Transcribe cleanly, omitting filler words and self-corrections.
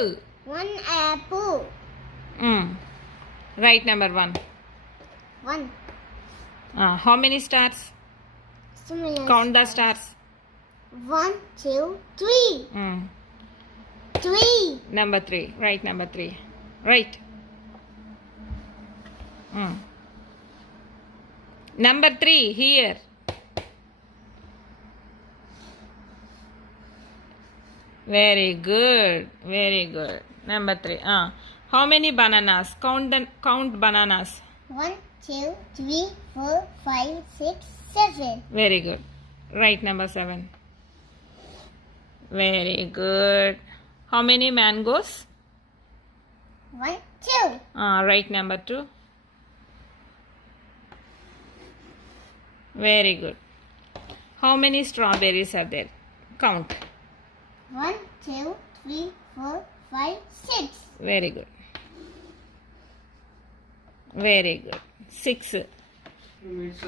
apple. One apple. Right, number 1. One. How many stars? Similar. Count the stars. 1, 2, 3. 3. Number 3. Right, number 3. Right. Number 3, here. Very good. Very good. Number 3. How many bananas? Count bananas. 1, 2, 3, 4, 5, 6, 7. Very good. Right, number 7. Very good. How many mangoes? 1, 2. Right, number 2. Very good. How many strawberries are there? Count. 1, 2, 3, 4, 5, 6. Very good. Very good. 6. 2 minutes.